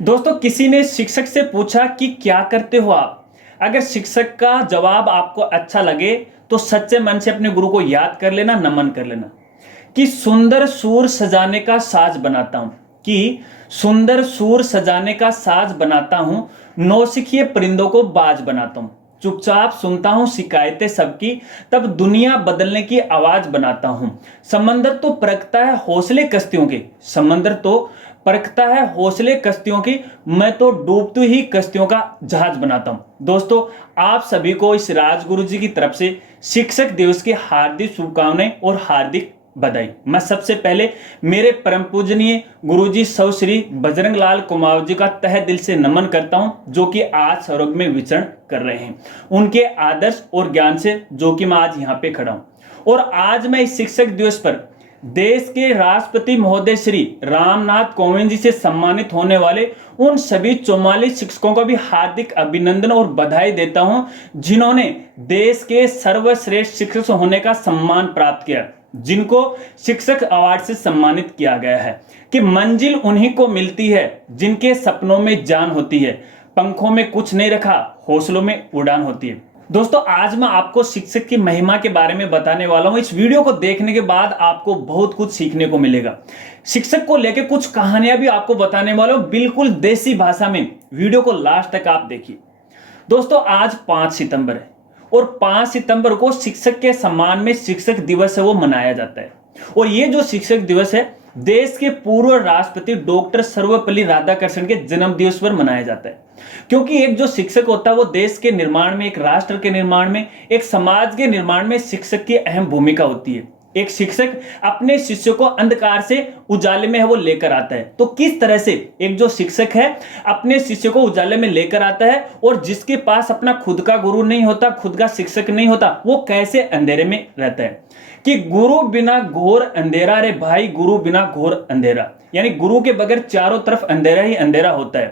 दोस्तों, किसी ने शिक्षक से पूछा कि क्या करते हो आप। अगर शिक्षक का जवाब आपको अच्छा लगे तो सच्चे मन से अपने गुरु को याद कर लेना, नमन कर लेना कि सुंदर सूर सजाने का साज बनाता हूं, कि सुंदर सूर सजाने का साज बनाता हूं, नौसिखिए परिंदों को बाज बनाता हूं, चुपचाप सुनता हूं शिकायतें सबकी, तब दुनिया बदलने की आवाज बनाता हूं। समंदर तो परखता है हौसले कश्तियों के, समंदर तो परखता है हौसले कश्तियों की, मैं तो डूबती ही कश्तियों का जहाज बनाता हूं। दोस्तों, आप सभी को इस राजगुरु जी की तरफ से शिक्षक दिवस की हार्दिक शुभकामनाएं और हार्दिक बधाई। मैं सबसे पहले मेरे परम पूजनीय गुरुजी सौ श्री बजरंग लाल कुमार जी का तहे दिल से नमन करता हूं, जो कि आज स्वर्ग में विचरण कर रहे हैं। उनके आदर्श और ज्ञान से जो कि मैं आज यहाँ पे खड़ा हूं। और आज मैं इस शिक्षक दिवस पर देश के राष्ट्रपति महोदय श्री रामनाथ कोविंद जी से सम्मानित होने वाले उन सभी 44 शिक्षकों का भी हार्दिक अभिनंदन और बधाई देता हूं, जिन्होंने देश के सर्वश्रेष्ठ शिक्षक होने का सम्मान प्राप्त किया, जिनको शिक्षक अवार्ड से सम्मानित किया गया है। कि मंजिल उन्हीं को मिलती है जिनके सपनों में जान होती है, पंखों में कुछ नहीं रखा, हौसलों में उड़ान होती है। दोस्तों, आज मैं आपको शिक्षक की महिमा के बारे में बताने वाला हूं। इस वीडियो को देखने के बाद आपको बहुत कुछ सीखने को मिलेगा। शिक्षक को लेकर कुछ कहानियां भी आपको बताने वाला हूं, बिल्कुल देसी भाषा में। वीडियो को लास्ट तक आप देखिए। दोस्तों, आज 5 सितंबर है और 5 सितंबर को शिक्षक के सम्मान में शिक्षक दिवस है वो मनाया जाता है। और ये जो शिक्षक दिवस है देश के पूर्व राष्ट्रपति डॉक्टर सर्वपल्ली राधाकृष्णन के जन्म दिवस पर मनाया जाता है। क्योंकि एक जो शिक्षक होता है वो देश के निर्माण में, एक राष्ट्र के निर्माण में, एक समाज के निर्माण में शिक्षक की अहम भूमिका होती है। एक शिक्षक अपने शिष्यों को अंधकार से उजाले में है वो लेकर आता है। तो किस तरह से एक जो शिक्षक है अपने शिष्य को उजाले में लेकर आता है, और जिसके पास अपना खुद का गुरु नहीं होता, खुद का शिक्षक नहीं होता, वो कैसे अंधेरे में रहता है। कि गुरु बिना घोर अंधेरा रे भाई, गुरु बिना घोर अंधेरा, यानी गुरु के बगैर चारों तरफ अंधेरा ही अंधेरा होता है।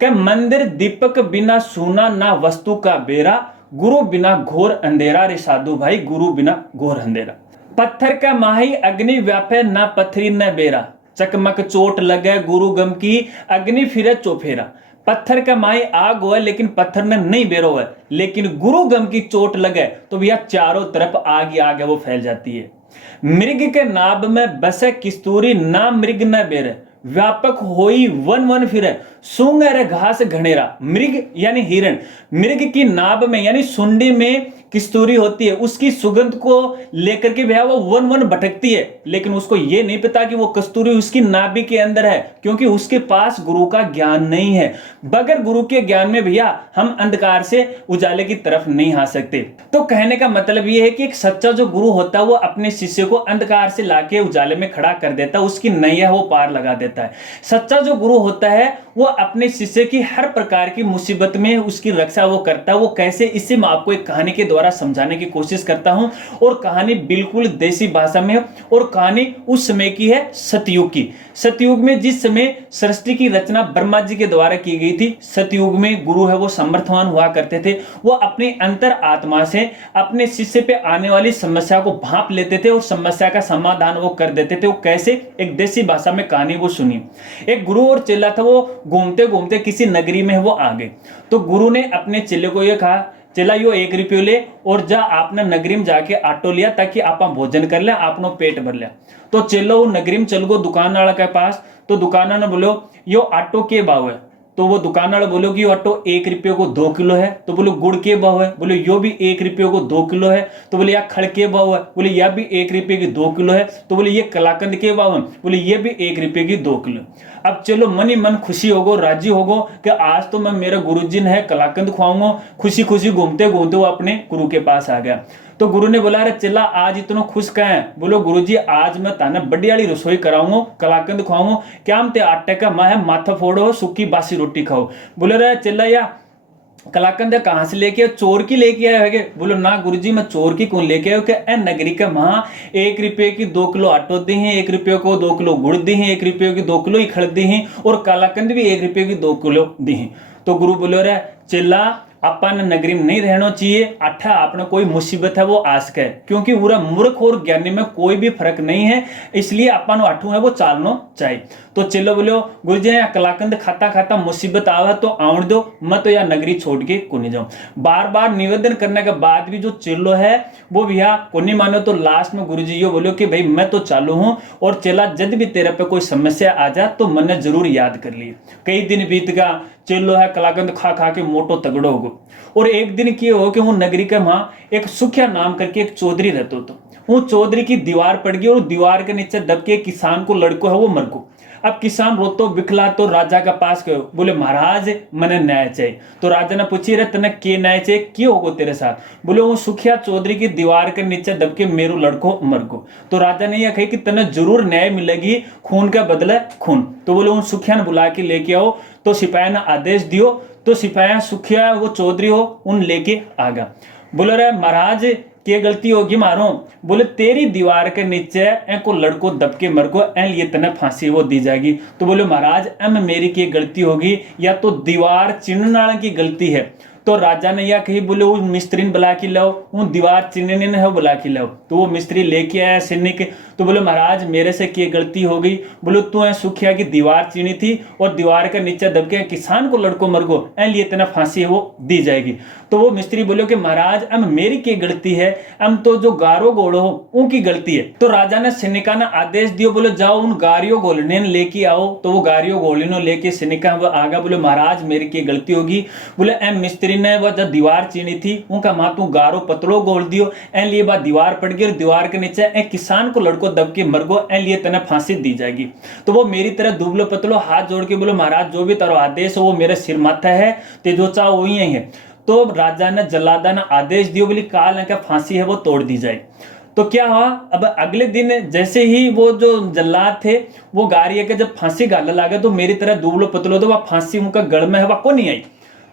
क्या मंदिर दीपक बिना सूना, ना वस्तु का बेरा, गुरु बिना घोर अंधेरा रे साधु भाई, गुरु बिना घोर अंधेरा। पत्थर का माही अग्नि व्यापे, ना पत्थरी न बेरा, चकमक चोट लगे गुरु गम की, अग्नि फिरे चौफेरा। पत्थर का माही आग हुआ लेकिन पत्थर ने नहीं बेरो है, लेकिन गुरु गम की चोट लगे तो भैया चारों तरफ आग ही आग है वो फैल जाती है। मृग के नाभ में बसे किस्तूरी, ना मृग न बेरे, व्यापक होई वन वन फिरे, सूंग रे घास घनेरा। मृग यानी हिरण, मृग की नाभ में यानी सुंडी में किस्तूरी होती है, उसकी सुगंध को लेकर के भैया वो वन वन भटकती है, लेकिन उसको ये नहीं पता कि वो कस्तूरी उसकी नाभि के अंदर है, क्योंकि उसके पास गुरु का ज्ञान नहीं है। बगैर गुरु के ज्ञान में भैया हम अंधकार से उजाले की तरफ नहीं आ सकते। तो कहने का मतलब ये है कि एक सच्चा जो गुरु होता है वो अपने शिष्य को अंधकार से लाके उजाले में खड़ा कर देता है, उसकी नैया वो पार लगा देता है। सच्चा जो गुरु होता है वो अपने शिष्य की हर प्रकार की मुसीबत में उसकी रक्षा वो करता है। वो कैसे, इससे मैं आपको एक कहानी के द्वारा समझाने की कोशिश करता हूं। और कहानी बिल्कुल देसी भाषा में है, और कहानी उस समय की है सतयुग की। सतयुग में जिस समय सृष्टि की रचना ब्रह्मा जी के द्वारा की गई थी, सतयुग में गुरु है वो समर्थवान हुआ करते थे। वो अपनी अंतर आत्मा से अपने शिष्य पे आने वाली समस्या को भांप लेते थे और समस्या का समाधान वो कर देते थे। वो कैसे, एक देसी भाषा में कहानी वो सुनी। एक गुरु और चेला था, वो घूमते घूमते किसी नगरी में वो आ गए। तो गुरु ने अपने चेले को ये कहा, चला यो 1 रुपये ले और जा आपने नगरी में जाके ऑटो लिया ताकि आप भोजन कर ले, आपनो पेट भर लिया। तो चलो नगरी में चल गो दुकान वाला के पास। तो दुकान वाला बोलो यो ऑटो के भाव है। तो वो दुकान वाला बोलो कि ऑटो 1 रुपये को 2 किलो है। तो बोलो गुड़ के भाव है। बोले यो भी 1 रुपये को 2 किलो है। तो बोले यार खड़ के भाव है। बोले यह भी 1 रुपये की 2 किलो है। तो बोले ये कलाकंद के भाव है। बोले ये भी 1 रुपये की 2 किलो। अब चलो मन ही मन खुशी होगो, राजी होगो कि आज तो मैं मेरा गुरुजी ने है कलाकंद खुआऊंगा। खुशी खुशी घूमते घूमते वो अपने गुरु के पास आ गया। तो गुरु ने बोला, अरे चला आज इतना खुश कहाँ है। बोलो गुरुजी आज मैं ताने बड़ी वाली रसोई कराऊंगा, कलाकंद खुआऊंगा। क्या हम ते आटे का मैं माथा फोड़ो, सूखी बासी रोटी खाओ। बोले रे चला या कलाकंद कहां से लेके आए, चोर की लेके आए है। बोलो ना गुरुजी मैं चोर की कौन लेके आयो, ए नगरी का वहां 1 रुपये की 2 किलो आटो दी है, 1 रुपये को 2 किलो गुड़ दी है, 1 रुपये की 2 किलो ही खड़ दी है, और कलाकंद भी 1 रुपये की 2 किलो दी है। तो गुरु बोलो रे चिल्ला अपन नगरी में नहीं रहना चाहिए, अठा आपने कोई मुसीबत है वो आस्क है, क्योंकि पूरा मूर्ख और ज्ञानी में कोई भी फर्क नहीं है, इसलिए अपन अठू है वो चालना चाहिए। तो चेलो बोलो गुरु जी यहाँ कलाकंद खाता खाता मुसीबत आवा तो आउण दो, मैं तो यह नगरी छोड़ के को नहीं जाऊं। बार बार निवेदन करने के बाद भी जो चेलो है वो भैया को नहीं मानो, तो लास्ट में गुरु जी ये बोलो कि भाई मैं तो चालू हूं, और चेला जब भी तेरे पे कोई समस्या आ जा तो मैंने जरूर याद कर ली। कई दिन बीत गया, चेलो है कलाकंद खा खा के मोटो तगड़ो हो। और एक दिन क्या हो कि वो नगरी के वहां एक सुखिया नाम करके एक चौधरी रहते तो वो चौधरी की दीवार पड़ गई, और दीवार के नीचे दबके किसान को लड़को है वो मर को। अब किसान रोतो बिखला तो राजा का पास गयो, बोले महाराज मैंने न्याय चाहिए। तो राजा ने पूछी रे तने के न्याय चाहिए, क्यों होगो तेरे साथ? बोले वो सुखिया चौधरी की दीवार के नीचे दबके मेरो लड़को मर को। तो राजा ने यह कही कि तने जरूर न्याय मिलेगी, खून का बदले खून। तो बोले उन सुखिया ने बुला के लेके आओ। तो सिपाही ने आदेश दियो, तो सिपाही सुखिया वो चौधरी हो उन लेके आ गया। बोले रे महाराज क्या गलती होगी मारो? बोले तेरी दीवार के नीचे को लड़को दबके मर को, ए लिए तने फांसी वो दी जाएगी। तो बोले महाराज एम मेरी क्या गलती होगी, या तो दीवार चिन्हने वाले की गलती है? तो राजा ने यह कही, बोले उस मिस्त्री ने बुला के लाओ, वो दीवार चिन्हने है बुला के लाओ। तो वो मिस्त्री लेके आया सैनिक। तो बोले महाराज मेरे से क्या गलती हो गई? बोले तू है सुखिया की दीवार चिनी थी और दीवार के नीचे दबके किसान को लड़को मर गो, ए लिए तेना फांसी है वो दी जाएगी। तो वो मिस्त्री बोले कि महाराज अब मेरी क्या गलती है, हम तो जो गारो गोड़ो हो उनकी गलती है। तो राजा ने सैनिका ने आदेश दियो, बोले जाओ उन गारियों गोलने लेके आओ। तो वो गारियों गोलिनो लेके सैनिका आगा। बोले महाराज मेरी क्या गलती होगी? बोले एम मिस्त्री ने वह जब दीवार चीनी थी उनका माँ तू गारो पतलो गोल दियो, ए लिए बात दीवार पड़ गई, दीवार के नीचे ए किसान को लड़को दब के मर गो, ए लिए तने फांसी दी जाएगी। तो वो मेरी तरह दुबलो पतलो हाथ जोड़ के बोले महाराज जो भी तारो आदेश हो वो मेरे सिर माथा है, ते जो चाहो वही है। तो राजा ने जल्लादा ने आदेश दियो, बोली काल का फांसी है वो तोड़ दी जाए। तो क्या हुआ, अब अगले दिन जैसे ही वो जो जल्लाद थे वो गाड़ी के जब फांसी गालने लगे, तो मेरी तरह दुबलो पतलो तो वह फांसी उनका गढ़ में है वह को नहीं आई।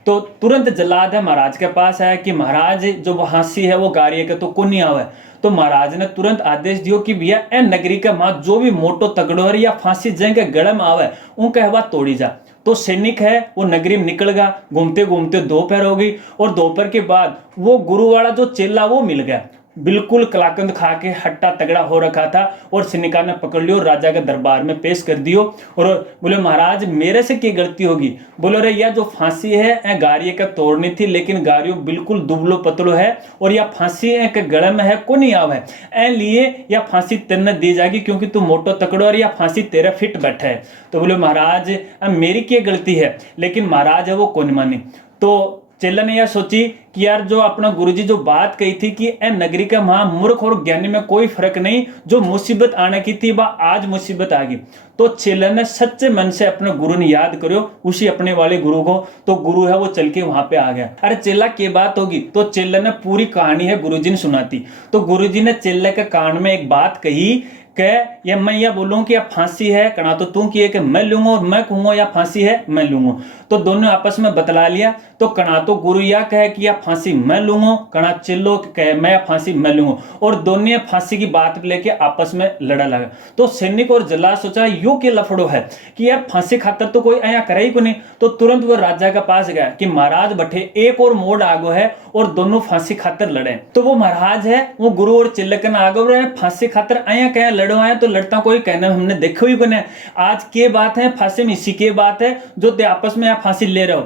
तो तुरंत जल्लाद है महाराज के पास आया कि महाराज जो फांसी है वो गाड़ी के तो को नहीं आवे। तो महाराज ने तुरंत आदेश दियो कि भैया ए नगरी का मां जो भी मोटो तगड़ो है या फांसी जंग गढ़ में आवे उनका हवा तोड़ी जा। तो सैनिक है वो नगरी में निकल गया, घूमते घूमते दोपहर हो गई, और दोपहर के बाद वो गुरु वाला जो चेला वो मिल गया, बिल्कुल कलाकंद खा के हट्टा तगड़ा हो रखा था। और सैनिका ने पकड़ लियो, राजा के दरबार में पेश कर दियो, और बोले महाराज मेरे से क्या गलती होगी? बोले रे यह जो फांसी है गारिये का तोड़नी थी, लेकिन गारियो बिल्कुल दुबलो पतलो है और यह फांसी के गले में है को नहीं आवे, ए लिए यह फांसी तेने दी जाएगी क्योंकि तू मोटो तकड़ो और यह फांसी तेरा फिट बैठा है। तो बोले महाराज अब मेरी क्या गलती है? लेकिन महाराज है वो कौन मानी। तो चेला ने यह सोची कि यार जो अपना गुरुजी जो बात कही थी कि ए नगरी का महा मूर्ख और ज्ञानी में कोई फर्क नहीं, जो मुसीबत आने की थी वह आज मुसीबत आ गई। तो चेला ने सच्चे मन से अपने गुरु ने याद करो, उसी अपने वाले गुरु को। तो गुरु है वो चल के वहां पे आ गया। अरे चेला की बात होगी, तो चेला ने पूरी कहानी है गुरुजी ने सुनाती। तो गुरुजी ने चेला के कान में एक बात कही कि या मैं यह बोलूं कि या फांसी है कना तो तू किए कि मैं लूंगा, और मैं कहूंगा या फांसी है मैं लूंगा। तो दोनों आपस में बतला लिया। तो कना तो गुरु यह कहे कि या फांसी मैं लूंगा, कना चिल्लो कहे मैं फांसी मैं लूंगा, और दोनों फांसी की बात लेके आपस में लड़ा लगा। तो सैनिक और जल्लाद सोचा यो के लफड़ो है कि यार फांसी खातर तो कोई आया करे ही को नहीं। तो तुरंत वो राजा के पास गया कि महाराज बठे एक और मोड़ आगो है और दोनों फांसी खातर लड़े। तो वो महाराज है वो गुरु और चिल्लकन आगो रहे फांसी खातर आया कहे लड़ो आया, तो लड़ता कोई कहना हमने देखो ही को नहीं। आज के बात है फांसी में इसी के बात है जो ते आपस में फांसी ले रहे हो।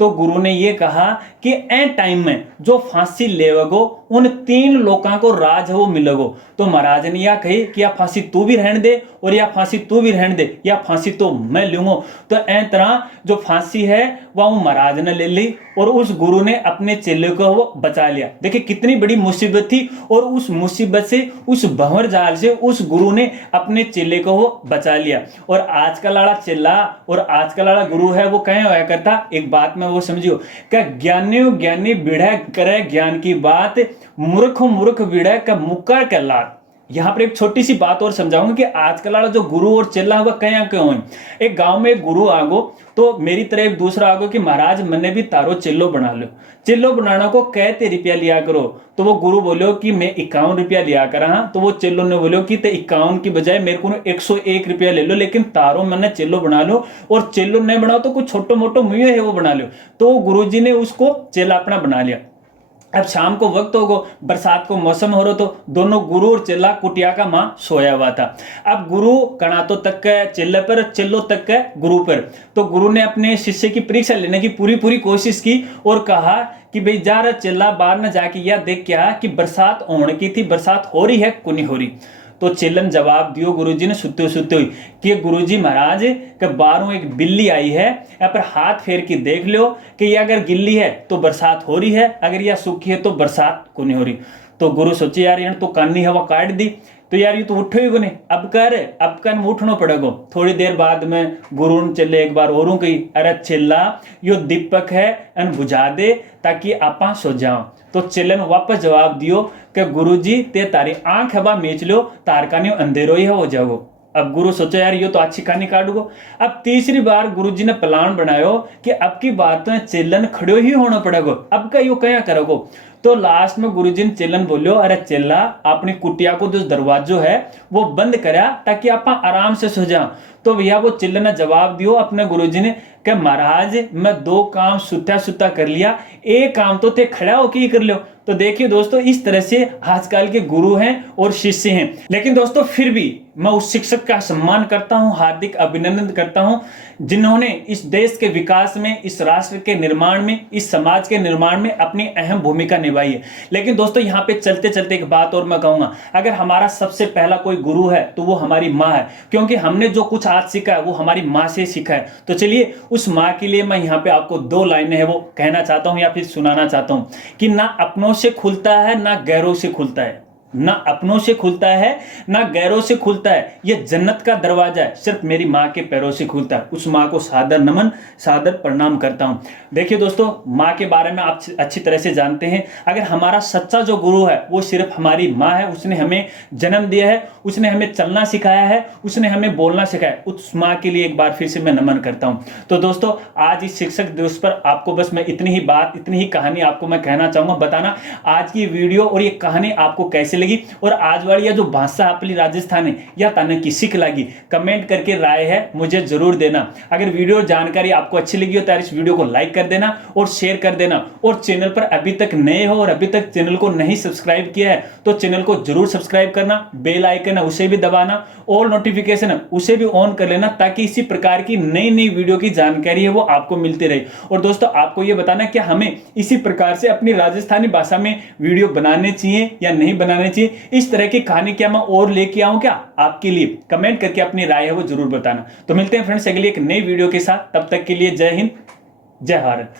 तो गुरु ने ये कहा कि ए टाइम में जो फांसी लेवगो उन 3 लोगों को राज है वो मिलेगो। तो महाराज ने यह कही कि या फांसी तू भी रहने दे और या फांसी तू भी रहने दे, या फांसी तो मैं लूंगा। तो ए तरह जो फांसी है वह वो महाराज ने ले ली और उस गुरु ने अपने चेले को वो बचा लिया। देखिए कितनी बड़ी मुसीबत थी, और उस मुसीबत से उस भंवर जाल से उस गुरु ने अपने चेले को वो बचा लिया। और आज का लाड़ा चेला और आज का लाड़ा गुरु है वो कहे होया करता, एक बात में वो समझियो क्या ज्ञानियों ज्ञानी बिढ़ा करे ज्ञान की बात, मूर्ख मूर्ख बिढ़ा का मुक्का कर लात। यहाँ पर एक छोटी सी बात और समझाऊंगा कि आजकल वाला जो गुरु और चेला हुआ कहीं क्यों है। एक गांव में एक गुरु आगो, तो मेरी तरह एक दूसरा आगो कि महाराज मैंने भी तारो चिल्लो बना लो, चिल्लो बनाने को कहते रुपया लिया करो। तो वो गुरु बोलो कि मैं 51 रुपया लिया कर रहा। तो वो चिल्लो ने बोलो कि 51 की बजाय मेरे को 101 रुपया ले लो, लेकिन तारो मैंने चिल्लो बना लो, और चिल्लो नहीं बनाओ तो कुछ छोटो मोटो मुँह है वो बना लो। तो गुरु जी ने उसको चेला अपना बना लिया। अब शाम को वक्त होगो, बरसात को मौसम हो रहा, तो दोनों गुरु और चेला कुटिया का मां सोया हुआ था। अब गुरु कणातों तक के चेले पर, चेलो तक के गुरु पर। तो गुरु ने अपने शिष्य की परीक्षा लेने की पूरी पूरी कोशिश की और कहा कि भाई जा रहा चेला बाहर न जाके यह देख क्या कि बरसात होने की थी, बरसात हो रही है को नहीं हो रही। तो चेलन जवाब दियो गुरुजी ने सुते सुते हुई कि गुरुजी महाराज के बाहरों एक बिल्ली आई है, या पर हाथ फेर के देख लो कि ये अगर गिल्ली है तो बरसात हो रही है, अगर यह सूखी है तो बरसात को नहीं हो रही। तो गुरु सोचे यार ये तो कानी हवा काट दी, तो यार ये तो उठो ही को नहीं, अब कर अब कन उठना पड़ेगा। थोड़ी देर बाद में गुरु ने चले एक बार और कही, अरे चेला यो दीपक है अन बुझा दे ताकि आपा सो जाओ। तो चेले ने वापस जवाब दियो कि गुरुजी ते तारी आंख हवा मेच लो, तार का अंधेरो ही हो जाओ। अब गुरु सोचो यार ये तो अच्छी कहानी काटूगो। अब तीसरी बार गुरुजी ने प्लान बनायो कि अब की बात में चेलन खड़ो ही होना पड़ेगा, अब का यो क्या करोगो। तो लास्ट में गुरुजी ने चेलन बोलियो, अरे चेला अपनी कुटिया को जो दरवाजो है वो बंद करा ताकि आप आराम से सो जाओ। तो भैया वो चेलन ने जवाब दियो अपने गुरुजी ने कि महाराज मैं 2 काम सुता सुता कर लिया, एक काम तो थे खड़ा होके ही कर लो। तो देखिए दोस्तों, इस तरह से आजकल के गुरु हैं और शिष्य हैं। लेकिन दोस्तों फिर भी मैं उस शिक्षक का सम्मान करता हूं, हार्दिक अभिनंदन करता हूं जिन्होंने इस देश के विकास में, इस राष्ट्र के निर्माण में, इस समाज के निर्माण में अपनी अहम भूमिका निभाई है। लेकिन दोस्तों यहाँ पे चलते चलते एक बात और मैं कहूंगा, अगर हमारा सबसे पहला कोई गुरु है तो वो हमारी माँ है, क्योंकि हमने जो कुछ आज सीखा है वो हमारी माँ से सीखा है। तो चलिए उस माँ के लिए मैं यहाँ पे आपको 2 लाइनें हैं वो कहना चाहता हूँ या फिर सुनाना चाहता हूँ कि ना अपनों से खुलता है ना गैरों से खुलता है, ना अपनों से खुलता है ना गैरों से खुलता है, ये जन्नत का दरवाजा है, सिर्फ मेरी माँ के पैरों से खुलता है। उस माँ को सादर नमन, सादर प्रणाम करता हूँ। देखिए दोस्तों, माँ के बारे में आप अच्छी तरह से जानते हैं, अगर हमारा सच्चा जो गुरु है वो सिर्फ हमारी माँ है, उसने हमें जन्म दिया है, उसने हमें चलना सिखाया है, उसने हमें बोलना सिखाया, उस माँ के लिए एक बार फिर से मैं नमन करता हूँ। तो दोस्तों आज इस शिक्षक दिवस पर आपको बस मैं इतनी ही बात, इतनी ही कहानी आपको मैं कहना चाहूँगा। बताना आज की वीडियो और ये कहानी आपको कैसे लगी, और आज वाली जो भाषा अपनी राजस्थान है या ताना की सीख लगी, कमेंट करके राय है मुझे जरूर देना। अगर वीडियो जानकारी आपको अच्छी लगी हो तो इस वीडियो को लाइक कर देना और शेयर कर देना, और चैनल पर अभी तक नए हो और अभी तक चैनल को नहीं सब्सक्राइब किया है तो चैनल को जरूर सब्सक्राइब करना, बेल आइकन है उसे भी दबाना, और नोटिफिकेशन है उसे भी ऑन कर लेना, ताकि इसी प्रकार की नई नई वीडियो की जानकारी है वो आपको मिलती रहे। और दोस्तों आपको ये बताना कि हमें इसी प्रकार से अपनी राजस्थानी भाषा में वीडियो बनाने चाहिए या नहीं बनाने चाहिए, इस तरह की कहानी क्या मैं और लेके आऊं क्या आपके लिए, कमेंट करके अपनी राय है वो जरूर बताना। तो मिलते हैं फ्रेंड्स अगली एक नई वीडियो के साथ, तब तक के लिए जय हिंद, जय भारत।